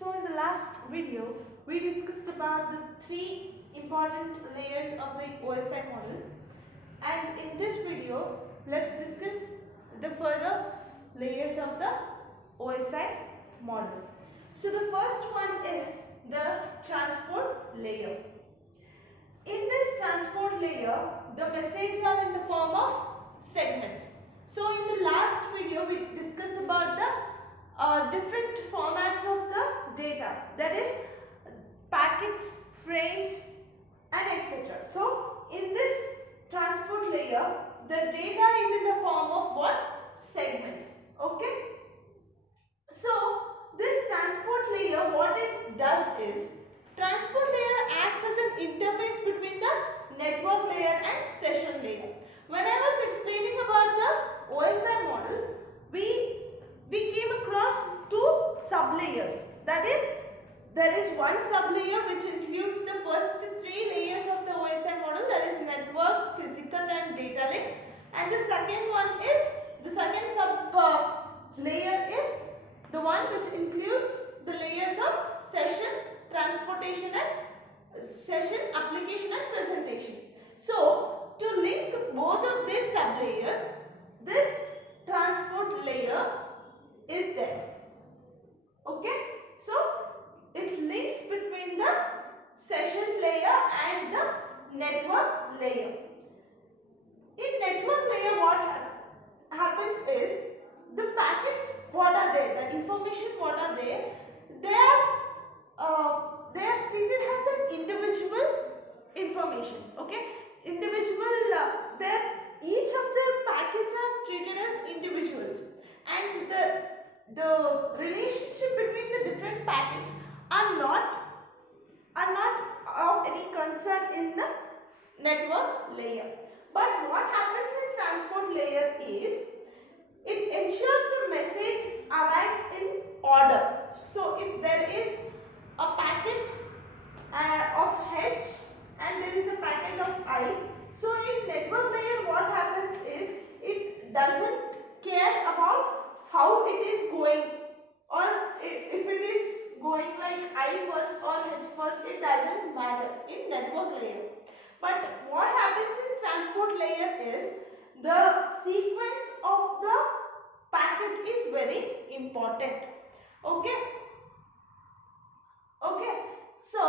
So in the last video, we discussed about the three important layers of the OSI model, and in this video, let's discuss the further layers of the OSI model. So the first one is the transport layer. In this transport layer, the messages are in the form of segments. So in the last video, we discussed about the different formats of the data, that is packets, frames and etc. So in this transport layer, the data is in the form of what? Segments. Okay. So this transport layer, what it does is, transport layer acts as an interface between the network layer and session layer. When I was explaining about the OSI model, we came across two sublayers. That is, there is one sublayer which includes the first three layers of the OSI model, that is network, physical and data link. And the second one is, the second layer is the one which includes the layers of session, transportation and session, application and presentation. So to link both of these sublayers, this transport layer is there. Okay, so it links between the session layer and the network layer. In network layer, what happens is, the packets what are there, the information what are there, they are treated as an individual informations. Okay, individual, each of the packets are treated as individuals, and the relationship between the different packets are not of any concern in the network layer. But what happens in transport layer is, it ensures the message arrives in order. So if there is a packet of H and there is a packet of I, so in network layer what happens is, it doesn't care about how it is going, or if it is going like I first or H first, it doesn't matter in network layer. But what happens in transport layer is, the sequence of the packet is very important. Okay. So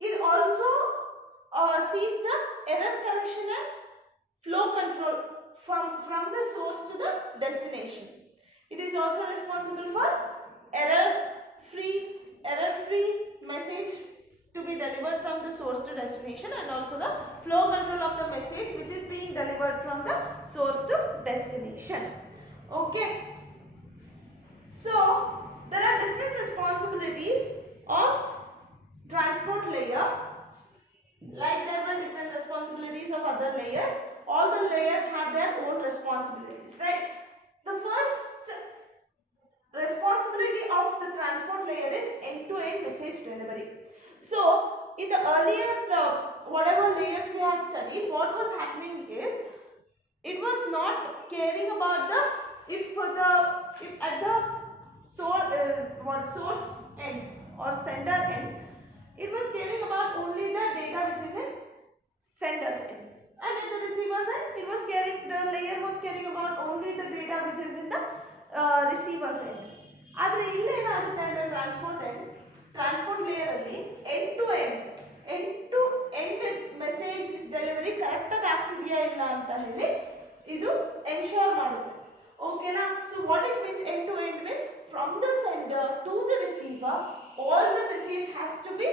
it also sees the error correction and flow control from the source to the destination. It is also responsible for error-free message to be delivered from the source to destination, and also the flow control of the message which is being delivered from the source to destination. Okay. So there are different responsibilities of transport layer, like there were different responsibilities of other layers. All the layers have their own responsibilities, right? The first responsibility of the transport layer is end-to-end message delivery. So in the earlier whatever layers we have studied, what was happening is, it was not caring about the, if at the source end or sender end, it was caring about only the data which is in sender's end, and in the receiver's end, the layer was caring about only the data which is in the receiver's end. ಆದರೆ ಇಲ್ಲಿ ಏನಾಗುತ್ತೆ ಅಂದರೆ transport layer ಅಲ್ಲಿ end to end message delivery ಕರೆಕ್ಟಾಗಿ ಆಗ್ತಿದೆಯಾ ಇಲ್ಲ ಅಂತ ಹೇಳಿ ಇದು ಎನ್ಶೋರ್ ಮಾಡುತ್ತೆ. ಓಕೆನಾ? So what it means, end to end means from the sender to the receiver, all the message has to be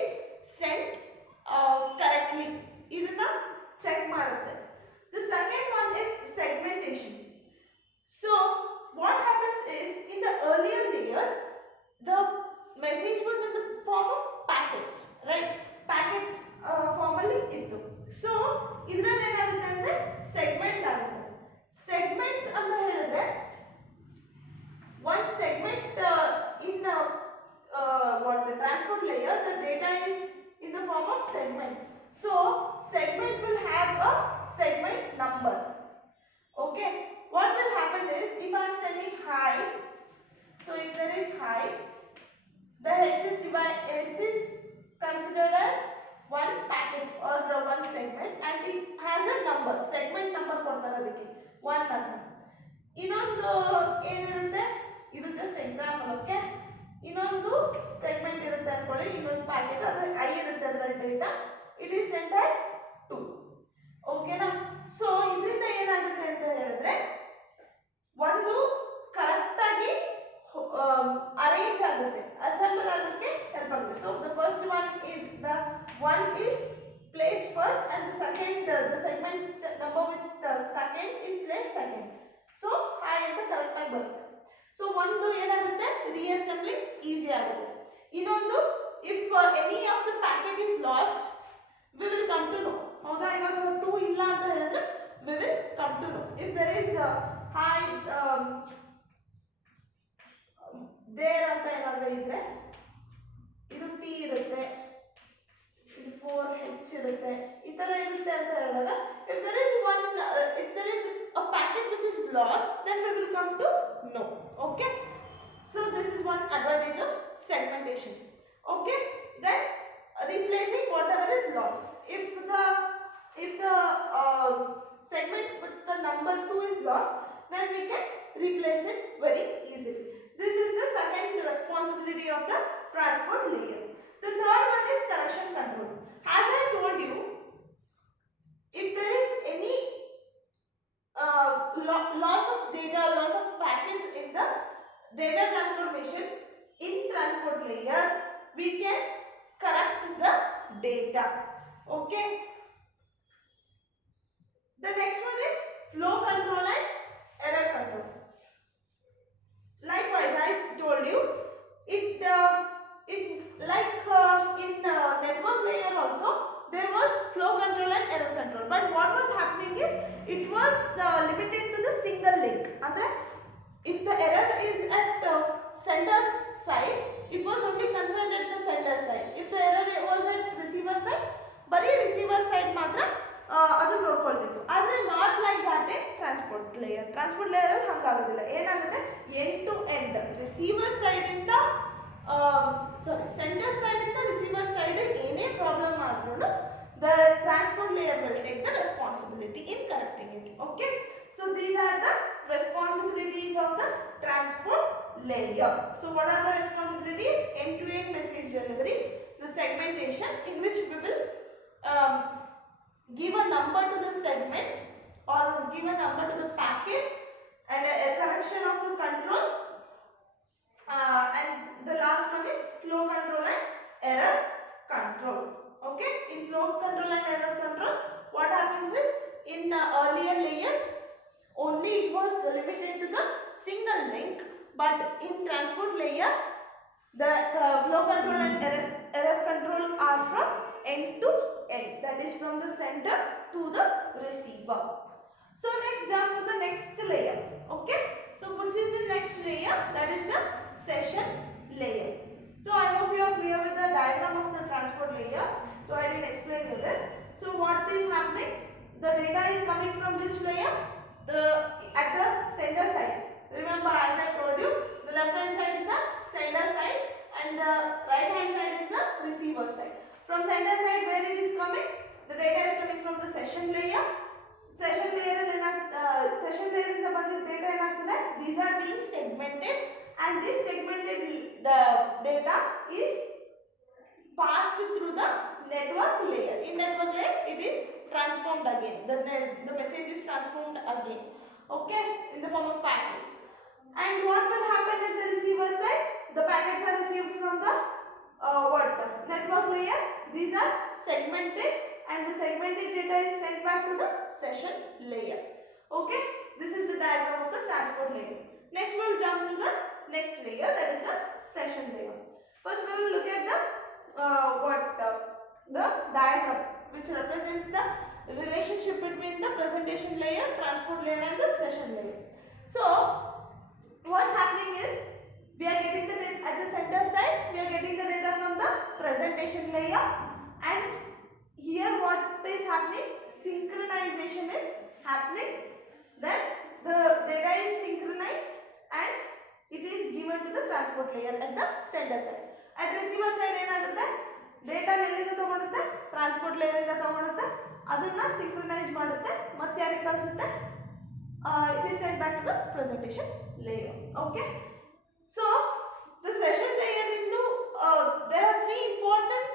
sent correctly. ಇದನ್ನ ಚೆಕ್ ಮಾಡುತ್ತೆ. The second one is segmentation. So what happens is, in the earlier layers, the message was in the form of packets, right? Packet formally ittu. So idರಲ್ಲಿ ಏನಾಗುತ್ತೆ ಅಂದ್ರೆ segment ಆಗುತ್ತೆ. Segments ಅಂತ ಹೇಳಿದ್ರೆ, one segment in the transport layer, the data is in the form of segment. So segment will have a segment number. Okay, what will happen is, if I am sending hi, so if there is hi, packet ಅದು I ಇರುತ್ತೆ ಅದರಲ್ಲಿ data, it is sent as 2. ಓಕೆನಾ? So ಇದರಿಂದ ಏನಾಗುತ್ತೆ ಅಂತ ಹೇಳಿದ್ರೆ ಒಂದು correct ಆಗಿ ಅರೇಂಜ್ ಆಗುತ್ತೆ, ಅಸೆಂಬಲ್ ಆಗೋಕ್ಕೆ ಹೆಲ್ಪ್ ಆಗುತ್ತೆ. So the first one is placed first and the segment number with second is placed second. So I ಅಂತ ಕರೆಕ್ಟ್ ಆಗಿ ಬರುತ್ತೆ. ಸೊ ಒಂದು ಏನಾಗುತ್ತೆ, ರೀಅಸೆಂಬ್ಲಿ ಈಸಿ ಆಗುತ್ತೆ. ಇನ್ನೊಂದು, if any of the packet is last we will come to know. ಹೌದಾ? ಇವಾಗ 2 ಇಲ್ಲ ಅಂತ ಹೇಳಿದ್ರೆ we will come to know. If there is high there ಅಂತ ಏನಾದರೂ ಇದ್ರೆ ಇದು T ಇರುತ್ತೆ, ಇದು 4H ಇರುತ್ತೆ, ಈ ತರ ಇರುತ್ತೆ ಅಂತ ಹೇಳಿದಾಗ if there is a packet which is lost, then we will come to know. Okay, so this is one advantage of segmentation. Okay, then replacing whatever is lost. If the segment with the number 2 is lost, then we can replace it very easily. This is the second responsibility of the transport layer. The third one is correction control. As I told you, if there is any loss of data, loss of packets in the data transformation in transport layer, we can correct the data. Okay. The next one is flow control and error control. Likewise, I told you it like in network layer also there was flow control and error control, but what was happening is it was limited to the single link. Andre if the error is at sender's side, it was only concerned at the sender side. If the error was at receiver side, bari receiver side matra adu ನೋಡ್ಕೊಳ್ತಿತ್ತು. ಆದರೆ not like that a transport layer ಅಲ್ಲಿ ಹಂಗಾಗೋದಿಲ್ಲ. ಏನಾಗುತ್ತೆ, end to end receiver side ಇಂದ sender side ಇಂದ receiver side ಏನೇ problem ಆದ್ರೂ the transport layer will take the responsibility in correcting it. Okay, so these are the responsibilities of the transport layer. So what are the responsibilities? End-to-end message delivery, the segmentation in which we will give a number to the segment or give a number to the packet, and a correction of the control, and the last one is flow control and error control. Okay, in flow control and error control, what happens is in earlier layers only it was limited to the single link, but in transport layer the flow control and error control are from end to end, that is from the sender to the receiver. So next jump to the next layer. Okay, so which is the next layer? That is the session layer. So I hope you are clear with the diagram of the transport layer. So I didn't explain you this. So what is happening? The data is coming from which layer? At the sender side. Remember, as I told you, the left hand side is the sender side and the right hand side is the receiver side. From sender side, where it is coming? The data is coming from the session layer. Session layer ಇಂದ ಬಂದಿದ್ದ data ಏನಾಗ್ತದೆ? These are being segmented, and this segmented data is passed through the network layer. In network layer, it is transformed again. The message is transformed again. Okay, in the form of packets. And what will happen at the receiver side? The packets are received from the network layer. These are segmented, and the segmented data is sent back to the session layer. Okay, this is the diagram of the transport layer. Next we will jump to the next layer, that is the session layer. First we will look at the diagram which represents the relationship between the presentation layer, transport layer and the session layer. So what's happening is we are getting the data at the sender side, we are getting the data from the presentation layer, and here what is happening? Synchronization is happening. Then the data is synchronized and it is given to the transport layer at the sender side. At receiver side ಏನಾಗುತ್ತೆ? Data ಎಲ್ಲಿಂದ ತಗೊಳುತ್ತೆ? Transport layer ಇಂದ ತಗೊಳುತ್ತೆ, ಅದನ್ನ synchronise ಮಾಡುತ್ತೆ, ಮತ್ತೆ ಯಾರಿಗೆ ಕಳಿಸುತ್ತೆ? It is sent back to the presentation layer. Okay, so the session layer there are three important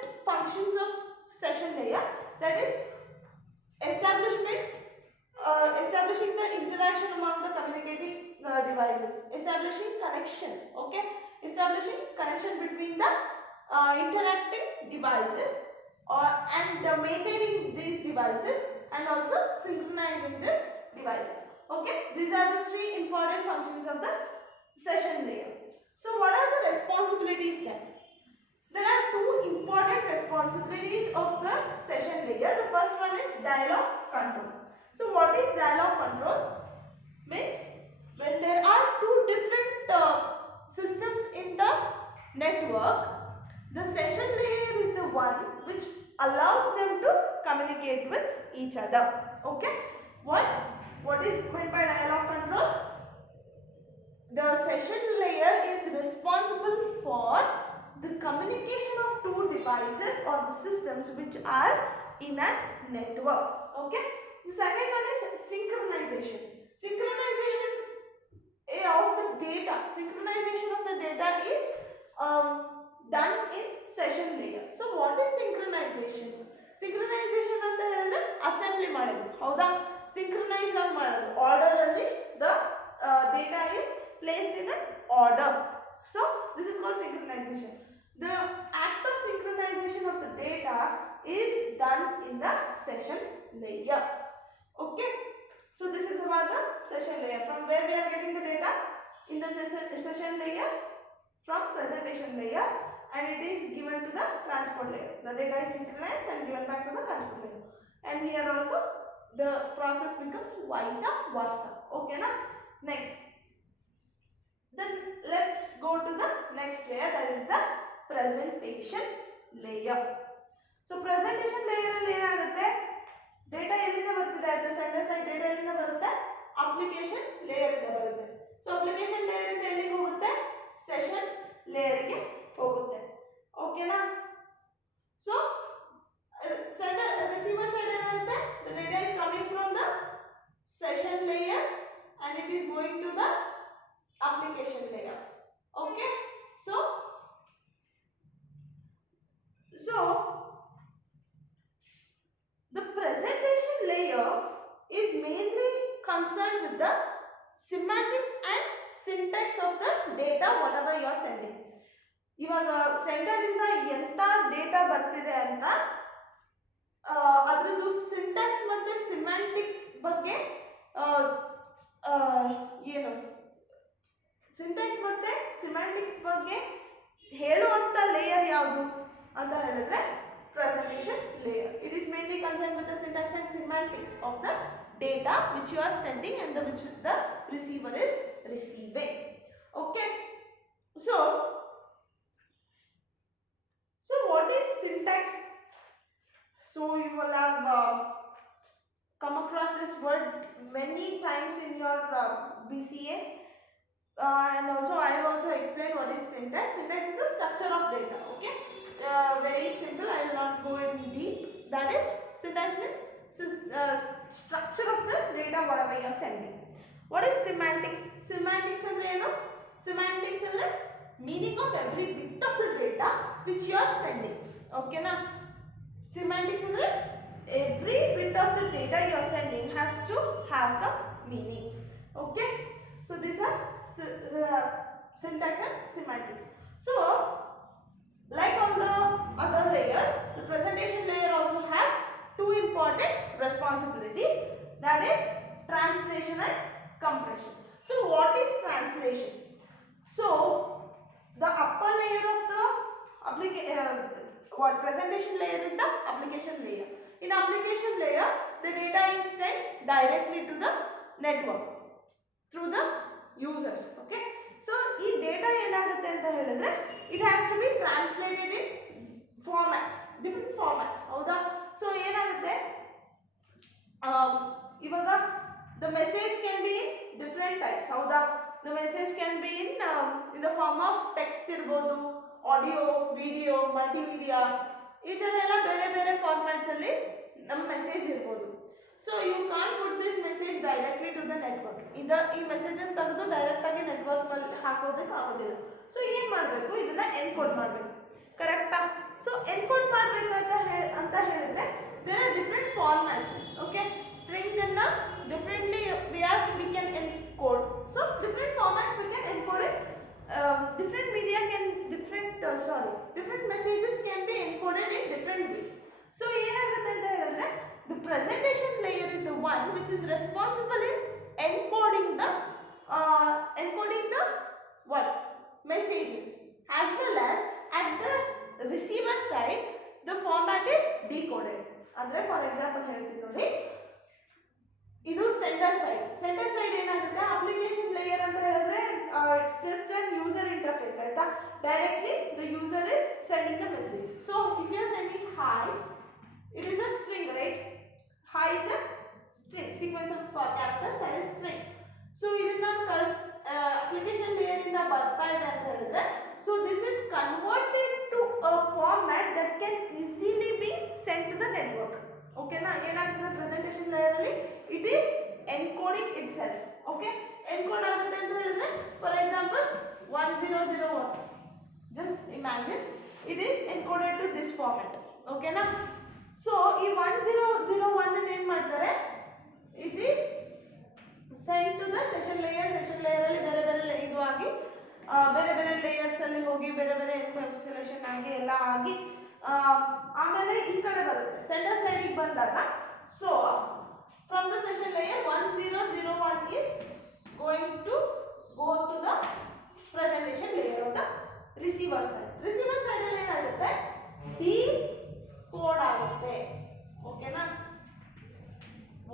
functions of session layer, that is establishing the interaction among the communicating devices, establishing connection, okay, establishing connection between the interacting devices and maintaining these devices, and also synchronizing these devices. Okay, these are the three important functions of the session layer. So what are the responsibilities then? There are two important responsibilities of the session layer. The first one is dialogue control. So what is dialogue control? Means when there are two different systems in the network, the session layer is the one which allows them to communicate with each other. Okay? What is meant by dialogue control? The session layer is responsible for the communication of two devices or the systems which are in a network. Okay? The second one is synchronization. Synchronization of the data. Synchronization of the data is done in session layer. So what is synchronization? Synchronization ಅಂತ ಹೇಳಿದ್ರೆ assembly ಮಾಡೋದು. ಹೌದಾ? Synchronize ಆಗಿ ಮಾಡೋದು. Order ಅಲ್ಲಿ the data is placed in an order. So this is called synchronization. The act of synchronization of the data is done in the session layer. Okay. So this is about the session layer. From where we are getting the data? In the session layer, from presentation layer, and it is given to the transport layer. The data is synchronized and given back to the transport layer. And here also the process becomes vice versa. Okay na? Next. Then let's go to the next layer, that is the presentation layer. So presentation layer alli enagutte data ellinda bartide at the sender side data ellinda barutte application layer inda barutte. So application layer inda ellige hogutte session layer ge hogutte. Okay na? So sender receiver side enagutte the data is coming from the session layer and it is going to the application layer. Okay, so the presentation layer is mainly concerned with the semantics and syntax of the data whatever you are sending. ಇವಾಗ sender ಇಂದ ಎಂತ data ಬರ್ತಿದೆ ಅಂತ ಅದರದ್ದು syntax ಮತ್ತೆ ಸಿಮ್ಯಾಂಟಿಕ್ಸ್ ಬಗ್ಗೆ ಏನು syntax ಮತ್ತೆ ಸಿಮ್ಯಾಂಟಿಕ್ಸ್ ಬಗ್ಗೆ ಹೇಳುವಂತ ಲೇಯರ್ ಯಾವುದು ಅಂತ ಹೇಳಿದ್ರೆ presentation layer. It is mainly concerned with the syntax and semantics of the data which you are sending and which the receiver is receiving. Okay, so what is syntax? So you will have come across this word many times in your BCA. And also I have also explained what is syntax. Syntax is the structure of data. Okay, very simple. I will not go in deep. That is, syntax means structure of the data whatever you are sending. What is semantics? Semantics andre eno? Semantics andre meaning of every bit of the data which you are sending. Okay na? Semantics andre every bit of the data you are sending has to have some meaning. Okay, so these are syntax and semantics. So like all the other layers, the presentation layer also has two important responsibilities, that is translation and compression. So what is translation? So the upper layer of the presentation layer is the application layer. In application layer, the data is sent directly to the network through the users. Okay, so this data ಏನಾಗುತ್ತೆ ಅಂತ ಹೇಳಿದ್ರೆ it has to be translated in formats, different formats. ಹೌದಾ? So ಏನಾಗುತ್ತೆ ಇವಾಗ the message can be in different types. ಹೌದಾ? The message can be in the form of text ಇರಬಹುದು, audio, video, multimedia, ಈ ತರ ಎಲ್ಲ ಬೇರೆ ಬೇರೆ ಫಾರ್ಮ್ಯಾಟ್ಸ್ ಅಲ್ಲಿ ನಮ್ಮ ಮೆಸೇಜ್ ಇರಬಹುದು. So you can't put this message directly to the network. ಈ ಮೆಸೇಜ್ ಅನ್ನು ತೆಗೆದು ಡೈರೆಕ್ಟ್ ಆಗಿ ನೆಟ್ವರ್ಕ್ ನಲ್ಲಿ ಹಾಕೋದಕ್ಕೆ ಆಗೋದಿಲ್ಲ. ಸೊ ಏನು ಮಾಡಬೇಕು, ಇದನ್ನ ಎನ್ಕೋಡ್ ಮಾಡಬೇಕು. ಕರೆಕ್ಟಾ? ಸೊ ಎನ್ಕೋಡ್ ಮಾಡಬೇಕಂತ ಹೇಳಿದ್ರೆ there are different formats. Okay, string ಅನ್ನ differently we can encode. So different formats we can encode it. Different media can different messages can be encoded in different ways. So ಏನಾಗುತ್ತೆ ಅಂತ ಹೇಳಿದ್ರೆ the presentation layer is the one which is responsible in encoding the what messages, as well as at the receiver side the format is decoded. Andre for example ಹೇಳ್ತೀನಿ ನೋಡಿ, ಇದು sender side ಏನಾಗುತ್ತೆ application layer ಅಂತ ಹೇಳಿದ್ರೆ it's just an user interface ಆಯ್ತಾ. Directly the user is sending the message. So if you are sending hi, it is a string, right? Hi is a string, sequence of characters, that is string. So ಇದನ್ನ application layer ಇಂದ ಬರ್ತಾ ಇದೆ ಅಂತ ಹೇಳಿದ್ರೆ, so this is converted to a format that can easily be sent to the network. Okay na, ಏನಾಗ್ತದೆ presentation layer ಅಲ್ಲಿ it is encoding itself. Okay, encode ಆಗುತ್ತೆ ಅಂತ ಹೇಳಿದ್ರೆ for example 1001, just imagine it is encoded to this format. Okay na, so ಈ 1001 ಅನ್ನು ಏನು ಮಾಡ್ತಾರೆ, it is sent to the session layer ಅಲ್ಲಿ ಬೇರೆ ಇದು ಆಗಿ ಬೇರೆ ಲೇಯರ್ಸ್ ಅಲ್ಲಿ ಹೋಗಿ ಬೇರೆ ಎನ್ಕ್ಯಾಪ್ಸುಲೇಷನ್ ಆಗಿ ಎಲ್ಲ ಆಗಿ ಆಮೇಲೆ ಈ ಕಡೆ ಬರುತ್ತೆ ಸೆಂಡರ್ ಸೈಡ್ ಗೆ ಬಂದಾಗ. So from the session layer 1001 is going to go to the presentation layer of the receiver side. Receiver side ಅಲ್ಲಿ ಏನಾಗುತ್ತೆ, ಡಿಕೋಡ್ ಆಗುತ್ತೆ. ಓಕೆನಾ,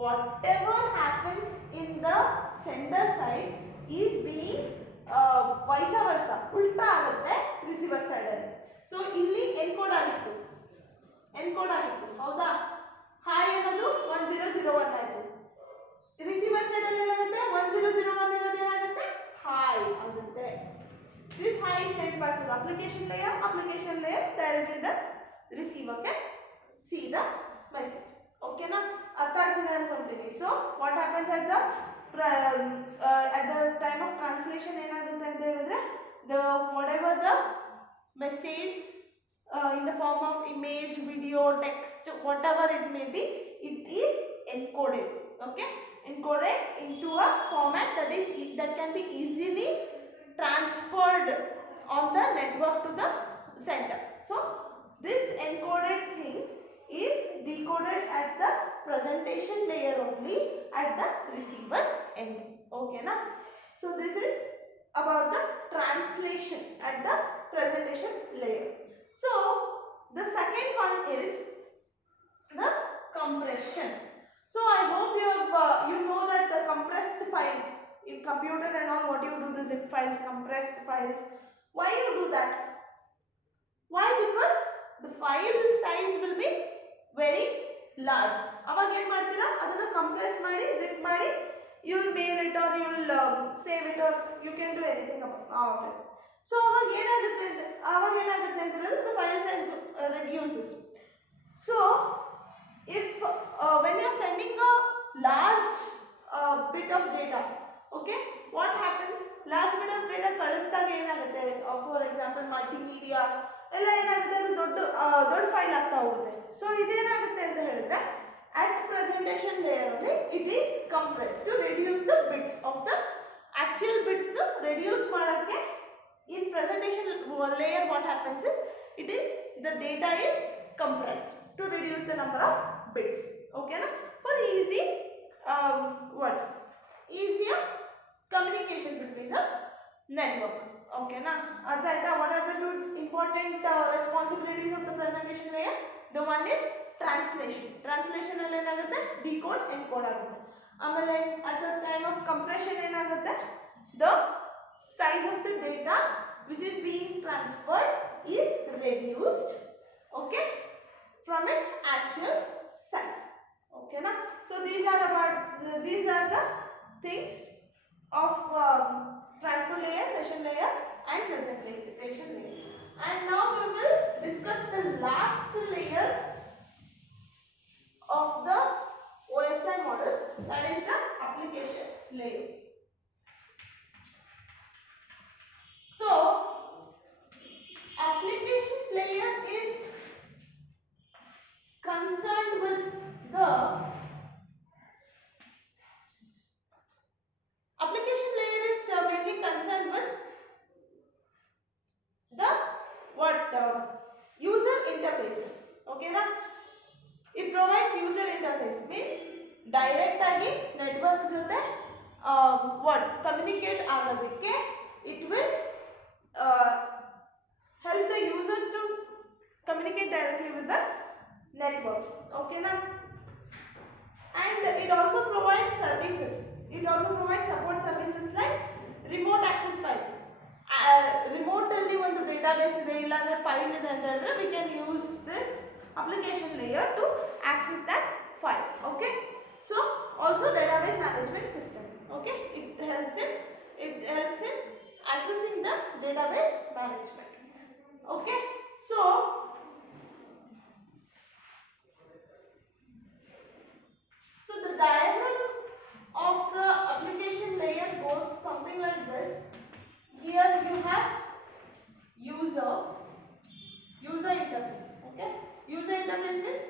whatever happens in the sender side is being vice versa, ಉಲ್ಟಾ ಆಗುತ್ತೆ receiver side ಅಲ್ಲಿ. So ಇಲ್ಲಿ encode ಆಗಿತ್ತು ಹೌದಾ, ಹಾಯ್ ಅನ್ನೋದು 1001 ಆಯ್ತು. ರಿಸೀವರ್ ಸೈಡ್ ಅಲ್ಲಿ ಏನಾಗುತ್ತೆ 1001 ಇರೋದು ಏನಾಗುತ್ತೆ ಹಾಯ್ ಆಗುತ್ತೆ. This hi is sent back to the application layer directly the receiver can see the message. Okay na, ಅರ್ಥ ಆಗ್ತಿದೆ ಅನ್ಕೊಂತೀನಿ. So what happens at the time of translation ಏನಾಗುತ್ತೆ ಅಂತ ಹೇಳಿದ್ರೆ, the whatever the message in the form of image, video, text, whatever it may be, it is encoded. Okay, encoded into a format that can be easily transferred on the network to the sender. So this encoded thing is decoded at the presentation layer only at the receiver's end. Okay na, so this is about the translation at the presentation layer. So the second one is the compression. So I hope you know that the compressed files in computer and all, what you do, the zip files, compressed files, why you do that? Why? Because the file size will be very large. ಅವಾಗ ಏನು ಮಾಡ್ತೀರಾ, ಅದನ್ನು compress ಮಾಡಿ zip ಮಾಡಿ you will mail it or you will save it or you can do anything of it. So ಅವಾಗ ಏನಾಗುತ್ತೆ ಅಂತ ಹೇಳಿದ್ರೆ the file size reduces. So if when you are sending a large bit of data, okay, what happens, large bit of data ಕಳಿಸಿದಾಗ ಏನಾಗುತ್ತೆ, for example multimedia ಎಲ್ಲ ಏನಾಗುತ್ತೆ, ಅದು ದೊಡ್ಡ file ಆಗ್ತಾ ಹೋಗುತ್ತೆ. ಸೊ ಇದೇನಾಗುತ್ತೆ ಅಂತ ಹೇಳಿದ್ರೆ at presentation layer only it is compressed to reduce the bits of the actual bits. Reduce ಮಾಡಕ್ಕೆ in presentation layer what happens is the data is compressed to reduce the number of bits. Okay na, for easier communication between the network. Okay na, artha aita. What are the two important responsibilities of the presentation layer? The one is translation ಅಲ್ಲಿ ಏನಾಗುತ್ತೆ, decode encode ಆಗುತ್ತೆ. ಆಮೇಲೆ at the time of compression ಏನಾಗುತ್ತೆ, the size of the data which is being transferred is reduced, okay, from its actual size. Okay na, so these are the things of transfer layer, session layer and presentation layer. And now we will discuss the last layer of the OSI model, that is the application layer. So application layer is network ಜೊತೆ what communicate ಆಗೋದಕ್ಕೆ it will help the users to communicate directly with the network. Okay na? And it also provides services. It also provides support services like remote access files. Remote alli ಒಂದು database ಇದೆ ಇಲ್ಲ ಅಂದ್ರೆ file ಇದೆ ಅಂತ ಹೇಳಿದ್ರೆ we can use this application layer to access that file. Okay, so also database management system. Okay, it helps in accessing the database management. Okay, so the diagram of the application layer goes something like this. Here you have user interface. Okay, user interface means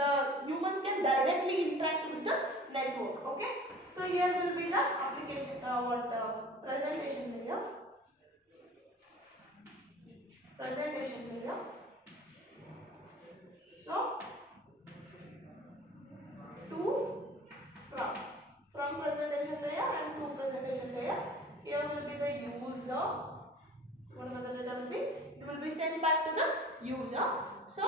the humans can directly interact with the network. Okay, so here will be the application presentation layer. So from presentation layer and to presentation layer, here will be the user. Whatever the data will be, it will be sent back to the user. So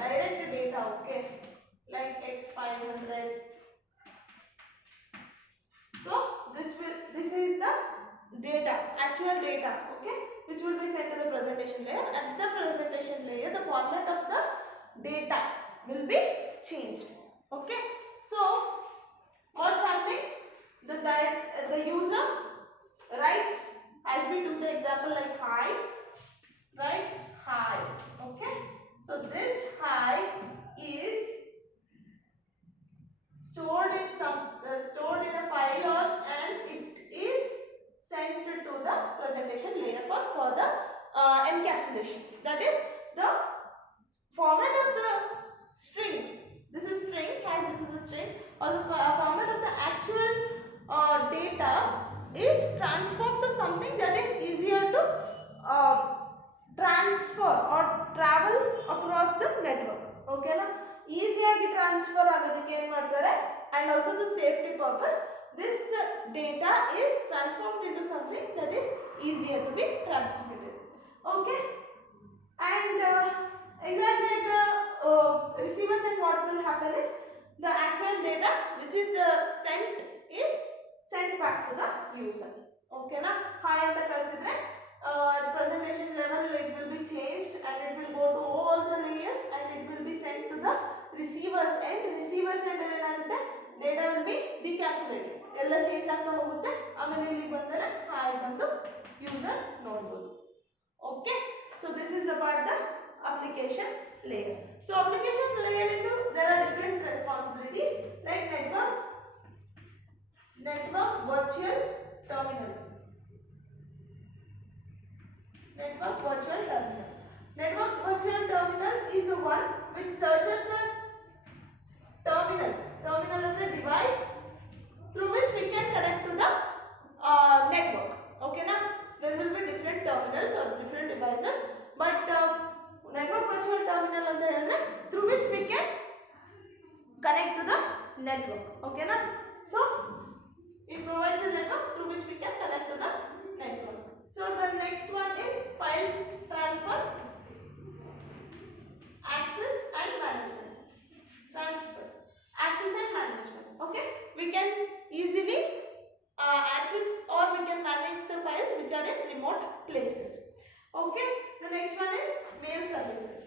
direct data, okay, like X500. So this is the data, actual data, okay, which will be sent to the presentation layer. At the presentation layer, the format of the data will be changed. Okay, so what's happening? The user writes, as we took the example like hi, writes hi. Okay, so this hi is stored in a file and it is sent to the presentation layer for further encapsulation. That is the format of the string. This is string, as this is a string, or the format of the actual data is transformed to something that is easier to transfer or travel across the network. Okay na? Easy transfer agadike ಏನು ಮಾಡ್ತಾರೆ, and also the safety purpose, this data is transformed into something that is easier to be transmitted. Okay, and exactly at the receivers and what will happen is the actual data which is sent back to the user. Okay na? Hi anta kalisidre presentation level it will be changed and it will go to all the layers and it will be sent to the receivers end. Receivers end ಏನಾಗುತ್ತೆ, data will be decapsulated, ಎಲ್ಲ change ಆಗ್ತಾ ಹೋಗುತ್ತೆ. ಆಮೇಲೆ ಇಲ್ಲಿ ಬಂದರೆ hi ಬಂದು user ನೋಡಬಹುದು. Okay, so this is about the application layer. So application layer into there are different responsibilities like network virtual terminal. Network virtual terminal is the one which searches the terminal is the device through which we can connect to the network. Okay na? There will be different terminals or different devices, but network virtual terminal anta helidre through which we can connect to the network. Okay na? So it provides the network through which we can connect to the network. So the next one is file transfer, access and management. Okay, we can easily access or we can manage the files which are in remote places. Okay, the next one is mail services.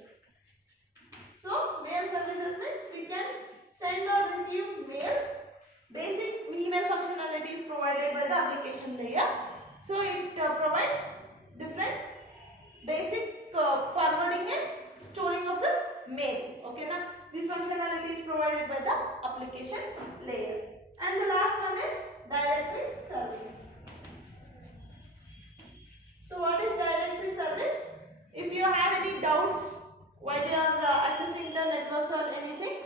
So mail services means we can send or receive mails. Basic email functionality is provided by the application layer. So it provides different basic forwarding and storing of the mail. Okay na? This functionality is provided by the application layer. And the last one is directory service. So what is directory service? If you have any doubts while you are accessing the networks or anything,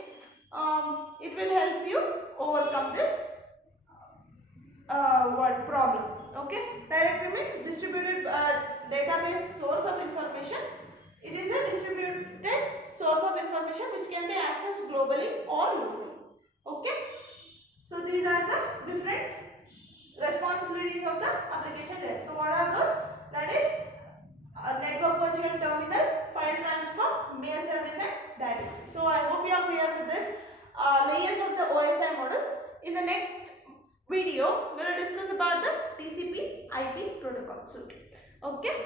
it will help you overcome this problem. Okay, directory means distributed database source of information. It globally or locally. Okay. So these are the different responsibilities of the application layer. So what are those? That is network virtual terminal, file transfer, mail service and directory. So I hope you are clear with this layers of the OSI model. In the next video, we will discuss about the TCP IP protocol suite. Okay.